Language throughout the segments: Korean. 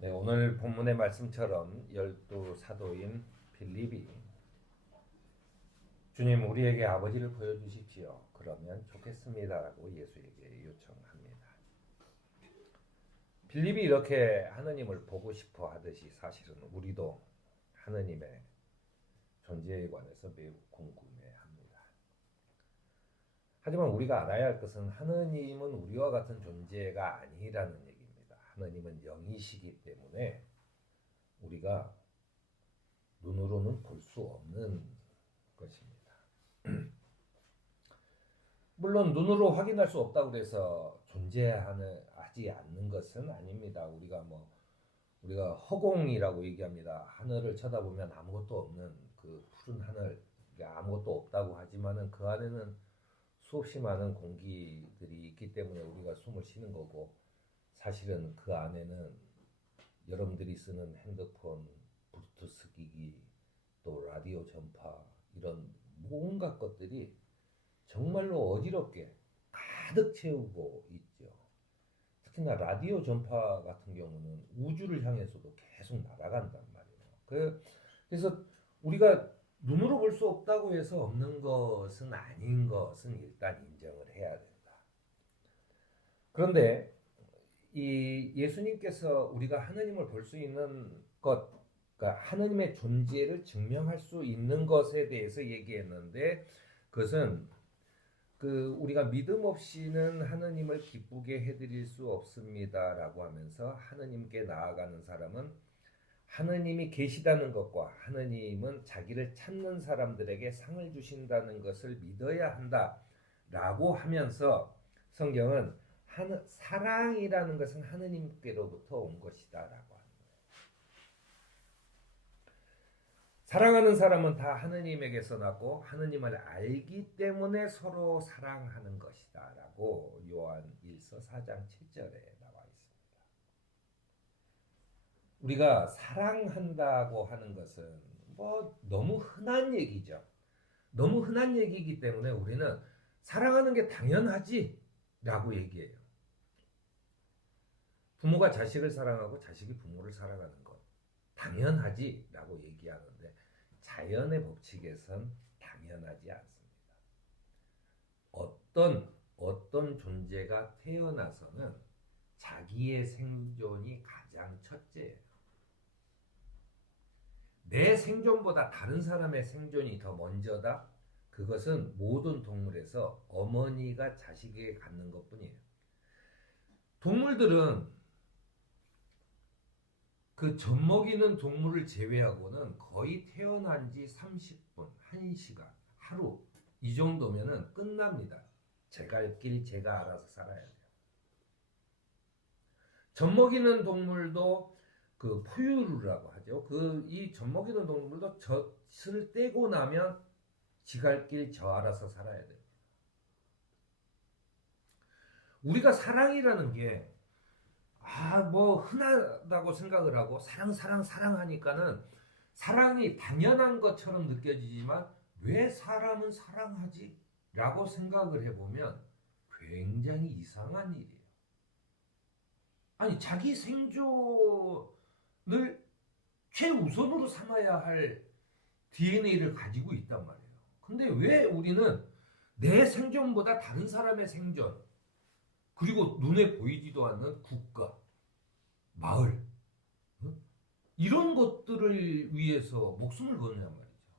네, 오늘 본문의 말씀처럼 열두 사도인 빌립이 주님 우리에게 아버지를 보여주십시오. 그러면 좋겠습니다라고 예수에게 요청합니다. 빌립이 이렇게 하느님을 보고 싶어 하듯이 사실은 우리도 하느님의 존재에 관해서 매우 궁금해합니다. 하지만 우리가 알아야 할 것은 하느님은 우리와 같은 존재가 아니라는 얘기입니다. 하느님은 영이시기 때문에 우리가 눈으로는 볼 수 없는 것입니다. 물론 눈으로 확인할 수 없다고 해서 존재하지 않는 것은 아닙니다. 우리가 허공이라고 얘기합니다. 하늘을 쳐다보면 아무것도 없는 그 푸른 하늘, 아무것도 없다고 하지만은 그 안에는 수없이 많은 공기들이 있기 때문에 우리가 숨을 쉬는 거고, 사실은 그 안에는 여러분들이 쓰는 핸드폰, 블루투스 기기, 또 라디오 전파, 이런 온갖 것들이 정말로 어지럽게 가득 채우고 있죠. 특히나 라디오 전파 같은 경우는 우주를 향해서도 계속 날아간단 말이에요. 그래서 우리가 눈으로 볼 수 없다고 해서 없는 것은 아닌 것은 일단 인정을 해야 된다. 그런데 이 예수님께서 우리가 하느님을 볼 수 있는 것, 그러니까 하느님의 존재를 증명할 수 있는 것에 대해서 얘기했는데, 그것은 우리가 믿음 없이는 하느님을 기쁘게 해드릴 수 없습니다라고 하면서 하느님께 나아가는 사람은 하느님이 계시다는 것과 하느님은 자기를 찾는 사람들에게 상을 주신다는 것을 믿어야 한다라고 하면서 성경은 사랑이라는 것은 하느님께로부터 온 것이다라고 합니다. 사랑하는 사람은 다 하느님에게서 났고 하느님을 알기 때문에 서로 사랑하는 것이다 라고 요한 1서 4장 7절에 나와 있습니다. 우리가 사랑한다고 하는 것은 너무 흔한 얘기죠. 너무 흔한 얘기이기 때문에 우리는 사랑하는 게 당연하지 라고 얘기해요. 부모가 자식을 사랑하고 자식이 부모를 사랑하는 것 당연하지 라고 얘기하는데, 자연의 법칙에선 당연하지 않습니다. 어떤 존재가 태어나서는 자기의 생존이 가장 첫째예요. 내 생존보다 다른 사람의 생존이 더 먼저다? 그것은 모든 동물에서 어머니가 자식에게 갖는 것뿐이에요. 동물들은 그 젖먹이는 동물을 제외하고는 거의 태어난 지 30분, 1시간, 하루 이 정도면은 끝납니다. 제 갈 길 제가 알아서 살아야 돼요. 젖먹이는 동물도 그 포유류라고 하죠. 이 젖먹이는 동물도 젖을 떼고 나면 지 갈 길 저 알아서 살아야 돼요. 우리가 사랑이라는 게 흔하다고 생각을 하고 사랑하니까는 사랑이 당연한 것처럼 느껴지지만 왜 사람은 사랑하지? 라고 생각을 해보면 굉장히 이상한 일이에요. 아니, 자기 생존을 최우선으로 삼아야 할 DNA를 가지고 있단 말이에요. 근데 왜 우리는 내 생존보다 다른 사람의 생존, 그리고 눈에 보이지도 않는 국가, 마을, 이런 것들을 위해서 목숨을 거느냐 말이죠.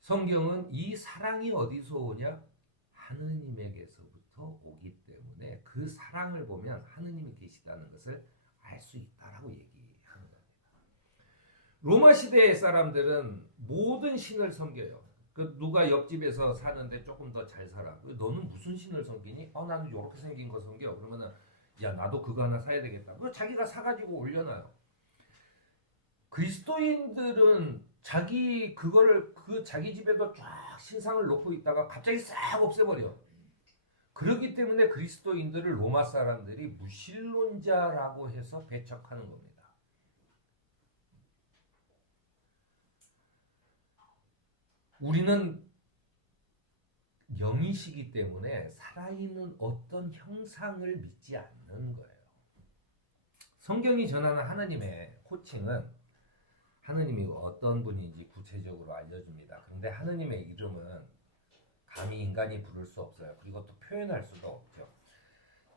성경은 이 사랑이 어디서 오냐? 하느님에게서부터 오기 때문에 그 사랑을 보면 하느님이 계시다는 것을 알 수 있다라고 얘기하는 겁니다. 로마 시대의 사람들은 모든 신을 섬겨요. 누가 옆집에서 사는데 조금 더 잘 살아. 너는 무슨 신을 섬기니? 나는 이렇게 생긴 거 섬겨. 그러면은 야, 나도 그거 하나 사야 되겠다. 자기가 사가지고 올려놔요. 그리스도인들은 자기 집에도 쫙 신상을 놓고 있다가 갑자기 싹 없애버려. 그렇기 때문에 그리스도인들을 로마 사람들이 무신론자라고 해서 배척하는 겁니다. 우리는 영이시기 때문에 살아있는 어떤 형상을 믿지 않는 거예요. 성경이 전하는 하느님의 호칭은 하느님이 어떤 분인지 구체적으로 알려줍니다. 그런데 하느님의 이름은 감히 인간이 부를 수 없어요. 그리고 또 표현할 수도 없죠.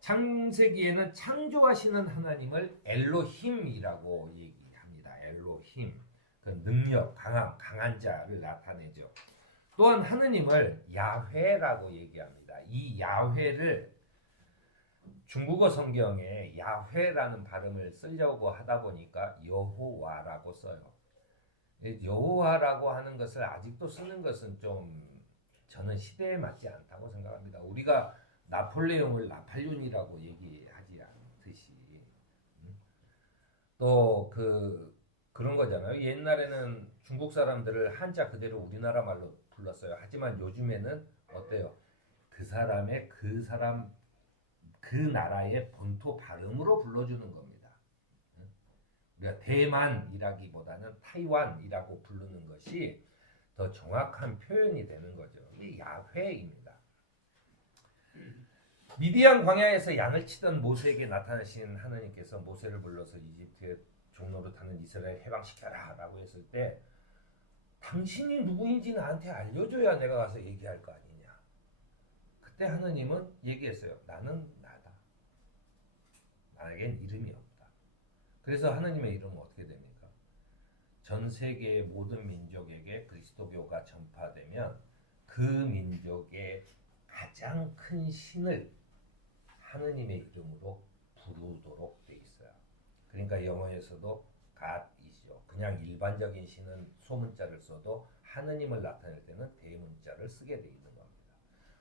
창세기에는 창조하시는 하나님을 엘로힘이라고 얘기합니다. 엘로힘, 그 능력, 강한 자를 나타내죠. 또한 하느님을 야훼라고 얘기합니다. 이 야훼를 중국어 성경에 야훼라는 발음을 쓰려고 하다 보니까 여호와라고 써요. 여호와라고 하는 것을 아직도 쓰는 것은 좀 저는 시대에 맞지 않다고 생각합니다. 우리가 나폴레옹을 나팔륜이라고 얘기하지 않듯이 또 그런 거잖아요. 옛날에는 중국 사람들을 한자 그대로 우리나라 말로 불렀어요. 하지만 요즘에는 어때요? 그 나라의 본토 발음으로 불러주는 겁니다. 우리가 대만이라기보다는 타이완이라고 부르는 것이 더 정확한 표현이 되는 거죠. 이게 야훼입니다. 미디안 광야에서 양을 치던 모세에게 나타나신 하나님께서 모세를 불러서 이집트의 종로로 타는 이스라엘 해방시켜라 라고 했을 때 당신이 누구인지 나한테 알려줘야 내가 가서 얘기할 거 아니냐. 그때 하나님은 얘기했어요. 나는 나다. 나에겐 이름이 없다. 그래서 하나님의 이름은 어떻게 됩니까? 전 세계의 모든 민족에게 그리스도교가 전파되면 그 민족의 가장 큰 신을 하느님의 이름으로 부르도록 돼 있어요. 그러니까 영어에서도 God이죠. 그냥 일반적인 신은 소문자를 써도 하느님을 나타낼 때는 대문자를 쓰게 돼 있는 겁니다.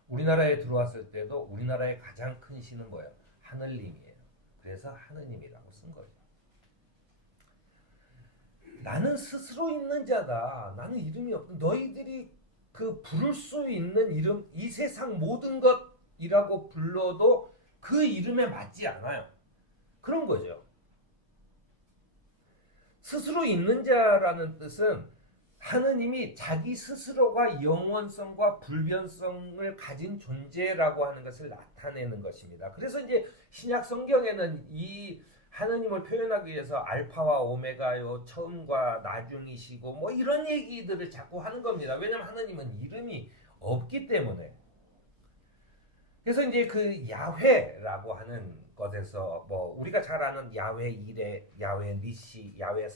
우리나라에 들어왔을 때도 우리나라의 가장 큰 신은 뭐예요? 하늘님이에요. 그래서 하느님이라고 쓴 거죠. 나는 스스로 있는 자다. 나는 이름이 없다. 너희들이 그 부를 수 있는 이름, 이 세상 모든 것이라고 불러도 그 이름에 맞지 않아요. 그런 거죠. 스스로 있는 자라는 뜻은 하느님이 자기 스스로가 영원성과 불변성을 가진 존재라고 하는 것을 나타내는 것입니다. 그래서 이제 신약 성경에는 이 하느님을 표현하기 위해서 알파와 오메가요, 처음과 나중이시고 뭐 이런 얘기들을 자꾸 하는 겁니다. 왜냐하면 하느님은 이름이 없기 때문에. 그래서 이제 그 야훼라고 하는 것에서 뭐 우리가 잘 아는 야훼 이레, 야훼 니시, 야훼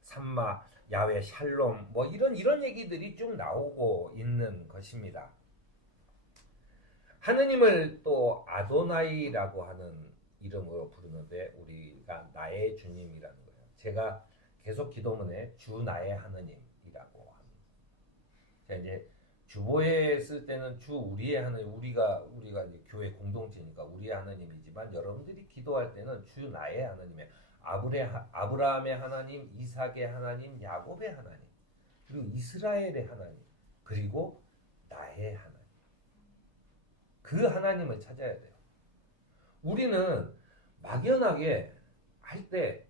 삼마, 야훼 샬롬 뭐 이런 얘기들이 쭉 나오고 있는 것입니다. 하느님을 또 아도나이라고 하는 이름으로 부르는데 우리가 나의 주님이라는 거예요. 제가 계속 기도문에 주 나의 하느님이라고 합니다. 자, 이제 주보에 쓸 때는 주 우리의 하느님, 우리가 이제 교회 공동체니까 우리의 하느님이지만 여러분들이 기도할 때는 주 나의 하느님의 아브라함의 하나님, 이삭의 하나님, 야곱의 하나님, 그리고 이스라엘의 하나님, 그리고 나의 하나님. 그 하나님을 찾아야 돼요. 우리는 막연하게 할 때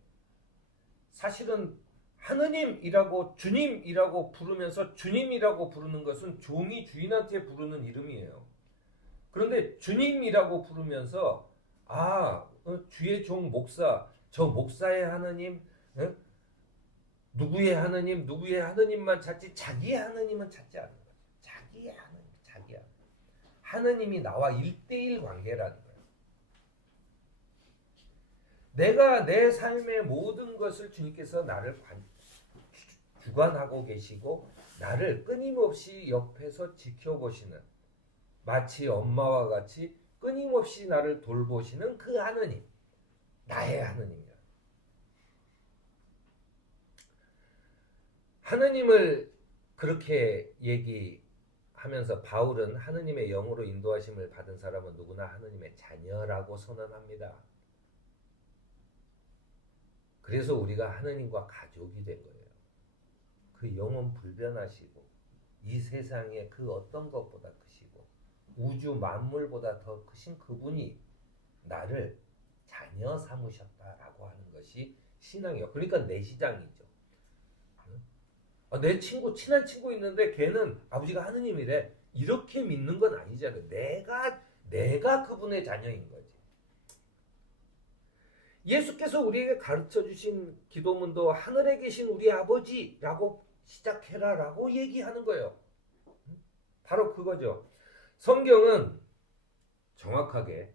사실은 하느님이라고 주님이라고 부르면서 주님이라고 부르는 것은 종이 주인한테 부르는 이름이에요. 그런데 주님이라고 부르면서 주의 종 목사, 저 목사의 하느님, 누구의 하느님만 찾지 자기의 하느님은 찾지 않는 거예요. 자기의 하느님, 자기야. 하느님이 나와 1대1 관계라는 거예요. 내가 내 삶의 모든 것을 주님께서 나를 주관하고 계시고 나를 끊임없이 옆에서 지켜보시는 마치 엄마와 같이 끊임없이 나를 돌보시는 그 하느님, 나의 하느님이야. 하느님을 그렇게 얘기하면서 바울은 하느님의 영으로 인도하심을 받은 사람은 누구나 하느님의 자녀라고 선언합니다. 그래서 우리가 하느님과 가족이 된 거예요. 그 영원 불변하시고 이 세상의 그 어떤 것보다 크시고 우주 만물보다 더 크신 그분이 나를 자녀 삼으셨다라고 하는 것이 신앙이에요. 그러니까 내 시장이죠. 내 친한 친구 있는데 걔는 아버지가 하느님이래. 이렇게 믿는 건 아니잖아요. 내가 그분의 자녀인 거지. 예수께서 우리에게 가르쳐 주신 기도문도 하늘에 계신 우리 아버지라고 시작해라라고 얘기하는 거예요. 바로 그거죠. 성경은 정확하게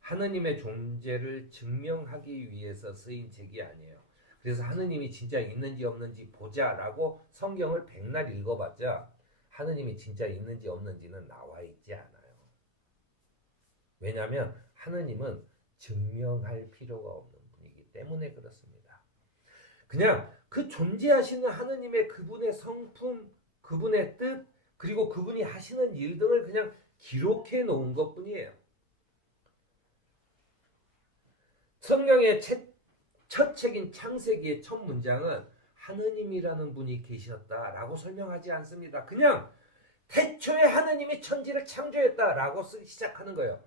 하느님의 존재를 증명하기 위해서 쓰인 책이 아니에요. 그래서 하느님이 진짜 있는지 없는지 보자라고 성경을 백날 읽어봤자 하느님이 진짜 있는지 없는지는 나와 있지 않아요. 왜냐하면 하느님은 증명할 필요가 없는 분이기 때문에 그렇습니다. 그냥 그 존재하시는 하느님의 그분의 성품, 그분의 뜻, 그리고 그분이 하시는 일 등을 그냥 기록해 놓은 것뿐이에요. 성경의 첫 책인 창세기의 첫 문장은 하느님이라는 분이 계셨다라고 설명하지 않습니다. 그냥 태초에 하느님이 천지를 창조했다라고 시작하는 거예요.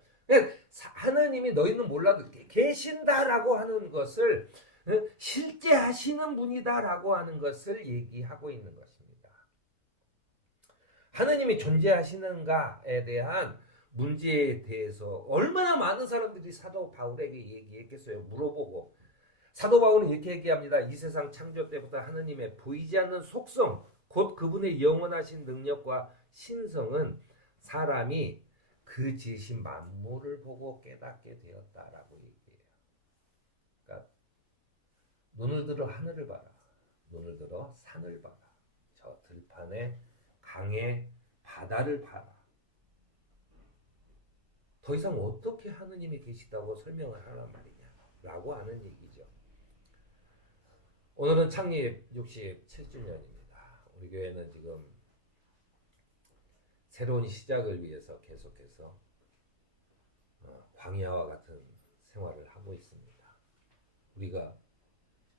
하느님이 너희는 몰라도 계신다라고 하는 것을 실제 하시는 분이다라고 하는 것을 얘기하고 있는 것입니다. 하느님이 존재하시는가에 대한 문제에 대해서 얼마나 많은 사람들이 사도 바울에게 얘기했겠어요. 물어보고 사도 바울은 이렇게 얘기합니다. 이 세상 창조 때부터 하느님의 보이지 않는 속성, 곧 그분의 영원하신 능력과 신성은 사람이 그 지으신 만물을 보고 깨닫게 되었다라고 얘기해요. 그러니까 눈을 들어 하늘을 봐라. 눈을 들어 산을 봐라. 저 들판에 강에 바다를 봐라. 더 이상 어떻게 하느님이 계시다고 설명을 하란 말이냐 라고 하는 얘기죠. 오늘은 창립 67주년입니다. 우리 교회는 지금 새로운 시작을 위해서 계속해서 광야와 같은 생활을 하고 있습니다. 우리가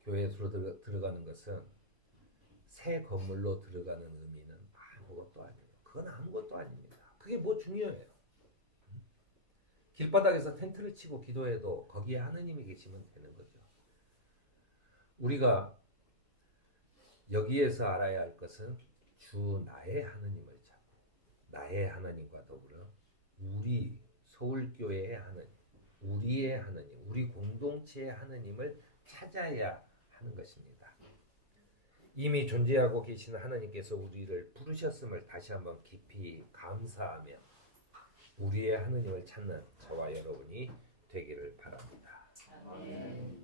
교회에 들어가는 것은 새 건물로 들어가는 의미는 아무것도 아니에요. 그건 아무것도 아닙니다. 그게 뭐 중요해요. 길바닥에서 텐트를 치고 기도해도 거기에 하느님이 계시면 되는 거죠. 우리가 여기에서 알아야 할 것은 주 나의 하느님을 찾고 나의 하나님과 더불어 우리 서울교회의 하느님, 우리의 하느님, 우리 공동체의 하느님을 찾아야 하는 것입니다. 이미 존재하고 계시는 하나님께서 우리를 부르셨음을 다시 한번 깊이 감사하며 우리의 하느님을 찾는 저와 여러분이 되기를 바랍니다. 아멘.